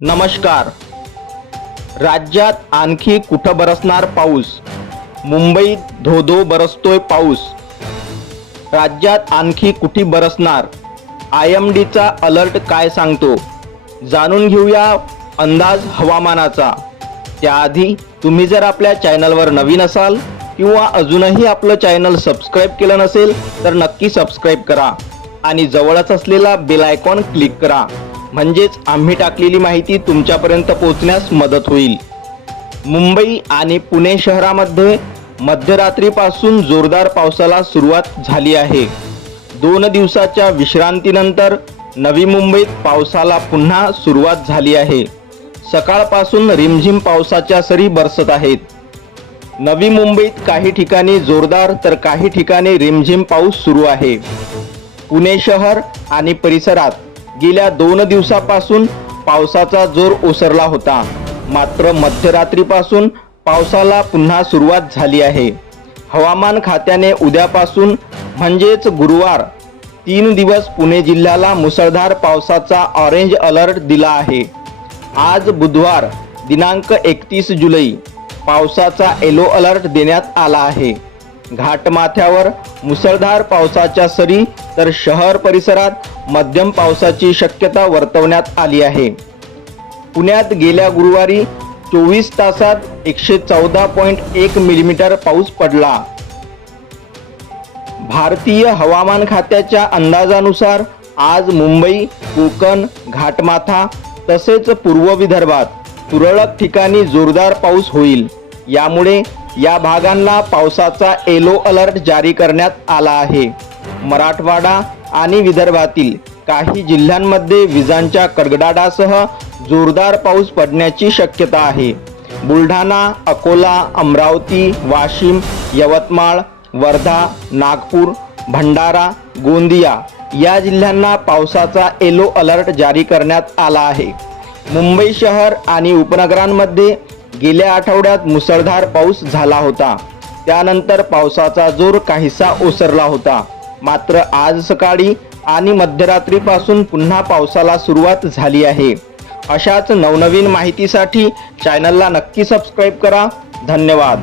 नमस्कार. राज्यात आणखी कुठं बरसणार पाऊस? मुंबईत धोधो बरसतोय पाऊस. राज्यात आणखी कुठे बरसणार? आय एम डीचा अलर्ट काय सांगतो? जाणून घेऊया अंदाज हवामानाचा. त्याआधी तुम्ही जर आपल्या चॅनलवर नवीन असाल किंवा अजूनही आपलं चॅनल सबस्क्राईब केलं नसेल तर नक्की सबस्क्राईब करा आणि जवळच असलेला बेल आयकॉन क्लिक करा. म्हणजेच आम्ही टाकलेली माहिती तुमच्यापर्यंत पोहोचण्यास मदत होईल. मुंबई आणि पुणे शहरामध्ये मध्यरात्रीपासून जोरदार पावसाला सुरुवात झाली आहे. दोन दिवसाच्या विश्रांतीनंतर नवी मुंबईत पावसाला पुन्हा सुरुवात झाली आहे. सकाळपासून रिमझिम पावसाच्या सरी बरसत आहेत. नवी मुंबईत काही ठिकाणी जोरदार तर काही ठिकाणी रिमझिम पाऊस सुरू आहे. पुणे शहर आणि परिसरात गेल्या दोन दिवसापासून पावसाचा जोर ओसरला होता. मात्र मध्यरात्रीपासून पावसाला पुन्हा सुरुवात झाली आहे. हवामान खात्याने उद्यापासून म्हणजेच गुरुवार तीन दिवस पुणे जिल्ह्याला मुसळधार पावसाचा ऑरेंज अलर्ट दिला आहे. आज बुधवार दिनांक एकतीस जुलै पावसाचा येलो अलर्ट देण्यात आला आहे. घाटमाथ्यावर मुसळधार पावसाच्या सरी तर शहर परिसरात मध्यम पावसाची शक्यता वर्तवण्यात आली आहे. पुण्यात गेल्या गुरुवारी चोवीस तासात एकशे चौदा पॉईंट एक मिलीमीटर पाऊस पडला. भारतीय हवामान खात्याच्या अंदाजानुसार आज मुंबई कोकण घाटमाथा तसेच पूर्व विदर्भात तुरळक ठिकाणी जोरदार पाऊस होईल. यामुळे या भागांना पावसाचा येलो अलर्ट जारी करण्यात आला आहे. मराठवाडा आणि विदर्भातील काही जिल्ह्यांमध्ये विजांच्या कडकडाटासह जोरदार पाऊस पडण्याची शक्यता आहे. बुलढाणा अकोला अमरावती वाशिम यवतमाळ वर्धा नागपूर भंडारा गोंदिया या जिल्ह्यांना पावसाचा येलो अलर्ट जारी करण्यात आला आहे. मुंबई शहर आणि उपनगरांमध्ये गेल्या आठवड्यात मुसळधार पाऊस झाला होता. त्यानंतर पावसाचा जोर काहीसा ओसरला होता. मात्र आज सकाळी आणि मध्यरात्रीपासून पुन्हा पावसाला सुरुवात झाली आहे. अशाच नवनवीन माहितीसाठी चॅनलला नक्की सबस्क्राईब करा. धन्यवाद.